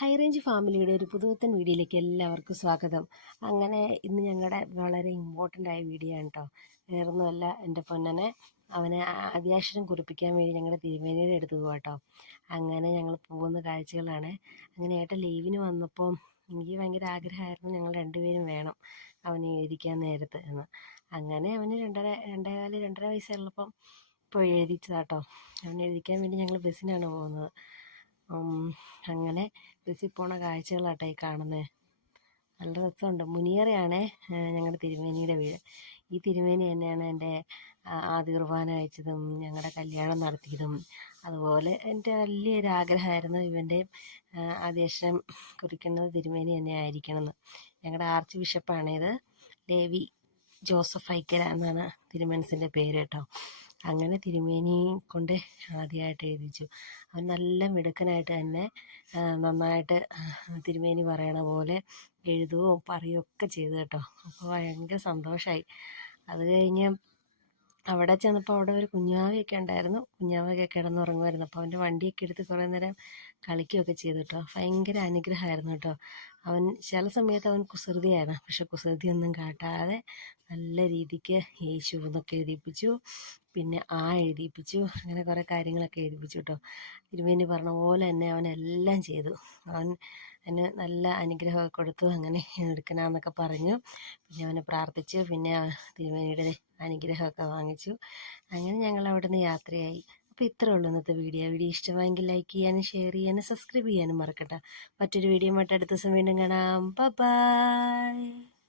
High range ഫാമിലിയുടെ ഒരു പുതുപുത്തൻ വീഡിയോയിലേക്ക് എല്ലാവർക്കും സ്വാഗതം. അങ്ങനെ ഇന്ന് ഞങ്ങളുടെ വളരെ ഇമ്പോർട്ടൻ്റ് ആയ വീഡിയോ ആണ് കേട്ടോ. വേറൊന്നുമല്ല, എൻ്റെ പൊന്നനെ അവനെ ആദ്യാക്ഷരം കുറിപ്പിക്കാൻ വേണ്ടി ഞങ്ങളുടെ തിരുമേനിയുടെ അടുത്ത് പോകാം കേട്ടോ. അങ്ങനെ ഞങ്ങൾ പോകുന്ന കാഴ്ചകളാണ്. അങ്ങനെ ഏട്ടൻ ലീവിന് വന്നപ്പോൾ എനിക്ക് ഭയങ്കര ആഗ്രഹമായിരുന്നു ഞങ്ങൾ രണ്ടുപേരും വേണം അവനെ എഴുതിക്കാൻ നേരത്ത് എന്ന്. അങ്ങനെ അവന് രണ്ടര വയസ്സുള്ളപ്പം പോയി എഴുതിച്ചതാട്ടോ. അവനെ എഴുതിക്കാൻ വേണ്ടി ഞങ്ങൾ ബസ്സിനാണ് പോകുന്നത്. അങ്ങനെ ബസ്സിൽ പോണ കാഴ്ചകളാട്ടോ ഈ കാണുന്നത്. നല്ല രസമുണ്ട്. മുനിയറയാണേ ഞങ്ങളുടെ തിരുമേനിയുടെ വീട്. ഈ തിരുമേനി തന്നെയാണ് എൻ്റെ ആദ്യ കുർബാന അയച്ചതും ഞങ്ങളുടെ കല്യാണം നടത്തിയതും. അതുപോലെ എൻ്റെ വലിയൊരു ആഗ്രഹമായിരുന്നു ഇവൻ്റെ ആദ്യാക്ഷരം കുറിക്കുന്നത് തിരുമേനി തന്നെ ആയിരിക്കണമെന്ന്. ഞങ്ങളുടെ ആർച്ച് ബിഷപ്പാണേത്, ലേവി ജോസഫ് ഐക്കര എന്നാണ് തിരുമനസിൻ്റെ പേര് കേട്ടോ. അങ്ങനെ തിരുമേനി കൊണ്ട് ആദ്യമായിട്ട് എഴുതിച്ചു. അവൻ നല്ല മിടുക്കനായിട്ട് തന്നെ നന്നായിട്ട് തിരുമേനി പറയണ പോലെ എഴുതുകയും പറയുകയൊക്കെ ചെയ്തു കേട്ടോ. അപ്പോൾ ഭയങ്കര സന്തോഷമായി. അത് കഴിഞ്ഞ് അവിടെ ചെന്നപ്പോൾ അവിടെ ഒരു കുഞ്ഞാവയൊക്കെ ഉണ്ടായിരുന്നു. കുഞ്ഞാവയൊക്കെ കിടന്നുറങ്ങുമായിരുന്നു. അപ്പോൾ അവൻ്റെ വണ്ടിയൊക്കെ എടുത്ത് കുറേ നേരം കളിക്കുകയൊക്കെ ചെയ്തു കേട്ടോ. ഭയങ്കര അനുഗ്രഹമായിരുന്നു കേട്ടോ. അവൻ ചില സമയത്ത് അവൻ കുസൃതിയായിരുന്നു, പക്ഷെ കുസൃതിയൊന്നും കാട്ടാതെ നല്ല രീതിക്ക് യേശു എന്നൊക്കെ എഴുതിപ്പിച്ചു, പിന്നെ എഴുതിപ്പിച്ചു, അങ്ങനെ കുറേ കാര്യങ്ങളൊക്കെ എഴുതിപ്പിച്ചു കേട്ടോ. തിരുമേനി പറഞ്ഞ പോലെ തന്നെ അവനെല്ലാം ചെയ്തു. അവന് നല്ല അനുഗ്രഹമൊക്കെ കൊടുത്തു. അങ്ങനെ എടുക്കണമെന്നൊക്കെ പറഞ്ഞു. പിന്നെ അവനെ പ്രാർത്ഥിച്ചു. പിന്നെ തിരുമേനിയുടെ അനുഗ്രഹമൊക്കെ വാങ്ങിച്ചു. അങ്ങനെ ഞങ്ങൾ അവിടെ നിന്ന് യാത്രയായി. അപ്പോൾ ഇത്രേ ഉള്ളൂ ഇന്നത്തെ വീഡിയോ ഇഷ്ടമായെങ്കിൽ ലൈക്ക് ചെയ്യാനും ഷെയർ ചെയ്യാനും സബ്സ്ക്രൈബ് ചെയ്യാനും മറക്കട്ടെ. മറ്റൊരു വീഡിയോ ആയിട്ട് അടുത്ത ദിവസം വീണ്ടും കാണാം. ബൈ.